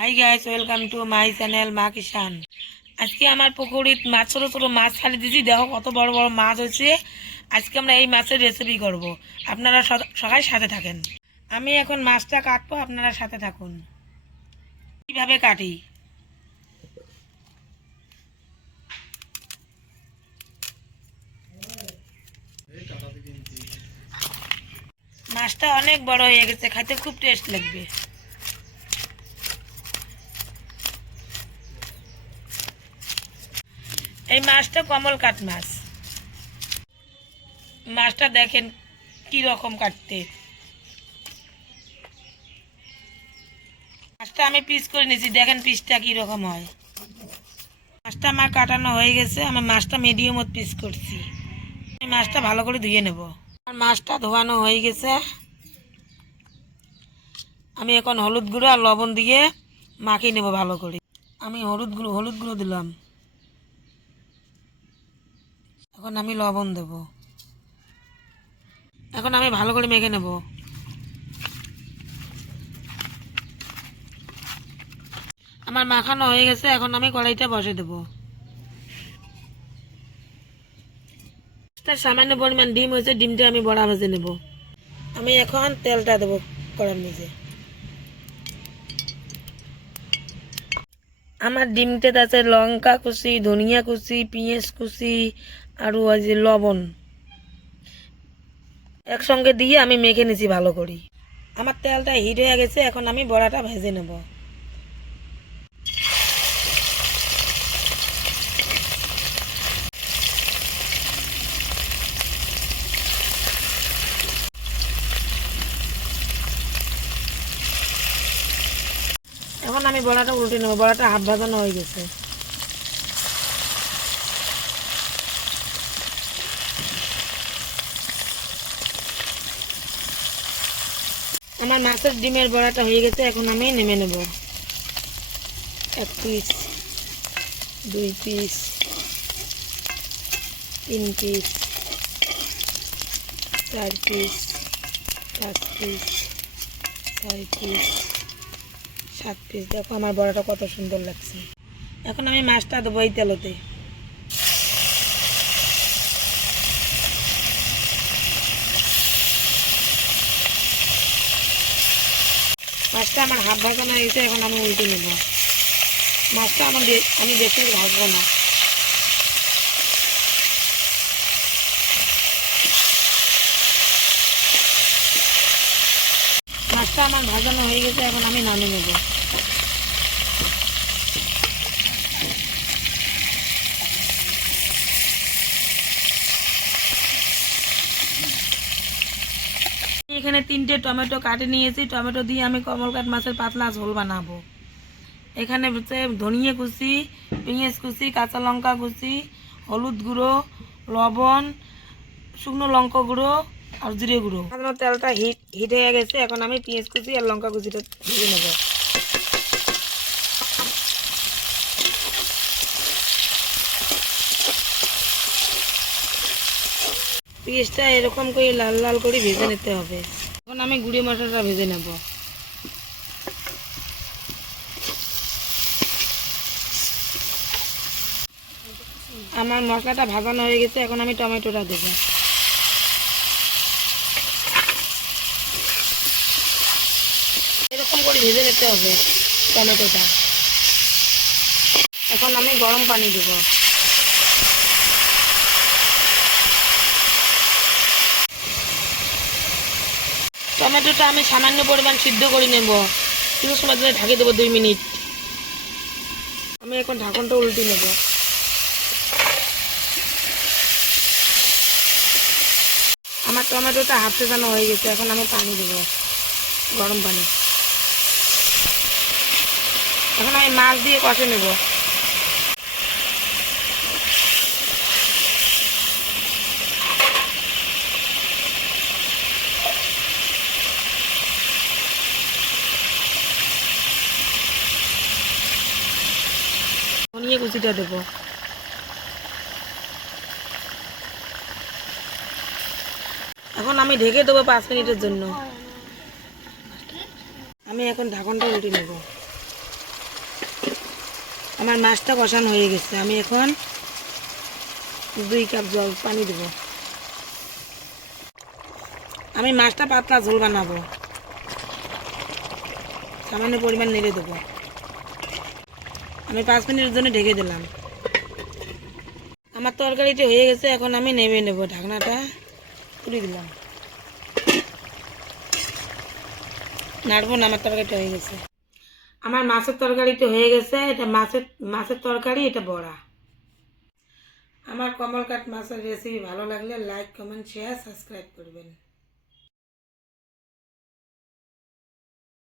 Hi guys, welcome to my channel মা কিষান। আজকে আমার পুকুরিত মাছ ছোটো ছোটো মাছ ছাড়ি দিয়েছি। দেখো কত বড় বড় মাছ হয়েছে। আজকে আমরা এই মাছের রেসিপি করব। আপনারা সবাই সাথে থাকেন। আমি এখন মাছটা কাটবো, আপনারা সাথে থাকুন। কীভাবে কাটি মাছটা অনেক বড় হয়ে গেছে, খাইতে খুব টেস্ট লাগবে। এই মাছটা কমল কাট মাছ। মাছটা দেখেন কি রকম কাটতে। মাছটা আমি পিস করে নিয়েছি, দেখেন পিসটা কি রকম হয়। মাছটা আমার কাটানো হয়ে গেছে। আমি মাছটা মিডিয়ামত পিস করছি। আমি মাছটা ভালো করে ধুয়ে নেব। আমার মাছটা ধোয়ানো হয়ে গেছে। আমি এখন হলুদ গুঁড়ো আর লবণ দিয়ে মাখিয়ে নেব ভালো করে। আমি হলুদ গুঁড়ো দিলাম। এখন আমি লবণ দেব। এখন আমি ভালো করে মেখে নেব। আমার মাখানো হয়ে গেছে। এখন আমি কড়াইটা বসে দেব। তার সামান্য পরিমাণ ডিম হয়েছে, ডিমটা আমি বড়া ভেজে নেব। আমি এখন তেলটা দেবো কড়ার নিচে। আমার ডিমটাতে আছে লঙ্কা কুচি, ধনিয়া কুচি, পেঁয়াজ কুচি আর ওই যে লবণ একসঙ্গে দিয়ে আমি মেখে নিছি ভালো করে। আমার তেলটা হিট হয়ে গেছে। এখন আমি বড়াটা ভেজে নেব। এখন আমি বড়াটা উল্টে নেব। বড়াটা হাফ ভাজানো হয়ে গেছে। আমার মাছের ডিমের বড়াটা হয়ে গেছে। এখন আমি নেমে নেব। এক পিস, দুই পিস, তিন পিস, চার পিস, পাঁচ পিস, ছয় পিস, সাত পিস। দেখো আমার বড়াটা কত সুন্দর লাগছে। এখন আমি মাছটা দেবো এই তেলতে। মাছটা আমার হাফ ভাজানো হয়ে গেছে। এখন আমি উল্টে নেব। মাছটা আমি বেশি ভাজবো না। মাছটা আমার ভাজানো হয়ে গেছে। এখন আমি নামিয়ে নেব। এখানে 3টে টমেটো কাটে নিয়েছি। টমেটো দিয়ে আমি কমলকাট মাছের পাতলা ঝোল বানাবো। এখানে হচ্ছে ধনিয়া কুচি, পেঁয়াজ কুচি, কাঁচা লঙ্কা কুচি, হলুদ গুঁড়ো, লবণ, শুকনো লঙ্কা গুঁড়ো আর জিরে গুঁড়ো। আমার তেলটা হিট হয়ে গেছে। এখন আমি পেঁয়াজ কুচি আর লঙ্কা কুচিটা ভেজে নেব। পেঁয়াজটা এরকম করে লাল লাল করে ভেজে নিতে হবে। এখন আমি গুঁড়ি মশলাটা ভেজে নেব। আমার মশলাটা ভাজানো হয়ে গেছে। এখন আমি টমেটোটা দেব। এরকম করে ভেজে নিতে হবে টমেটোটা। এখন আমি গরম পানি দেব। টমেটোটা আমি সামান্য পরিমাণ সিদ্ধ করে নেব। কিছু সময় ধরে ঢাকি দেবো 2 মিনিট। আমি এখন ঢাকনটা উল্টে নেব। আমার টমেটোটা হাফ সেজানো হয়ে গেছে। এখন আমি পানি দেব, গরম পানি। এখন আমি মাছ দিয়ে কষে নেব। ধনিয়া কুচিটা দেব। এখন আমি ঢেকে দেবো 5 মিনিটের জন্য। আমি এখন ঢাকনটা উল্টে নেব। আমার মাছটা কষানো হয়ে গেছে, আমি এখন 2 কাপ জল পানি দেব। আমি মাছটা পাতলা ঝোল বানাবো, সামান্য পরিমাণ নেড়ে দেবো। আমি 5 মিনিটের জন্য ঢেকে দিলাম। আমার তরকারিটা হয়ে গেছে, এখন আমি নেমে নেব। ঢাকনাটা তুলে দিলাম, নাড়বো না, আমার তরকারিটা হয়ে গেছে। আমার মাছের তরকারিটা হয়ে গেছে। এটা মাছের তরকারি, এটা বড়া। আমার কমলকাট মাছের রেসিপি ভালো লাগলে লাইক, কমেন্ট, শেয়ার, সাবস্ক্রাইব করবেন।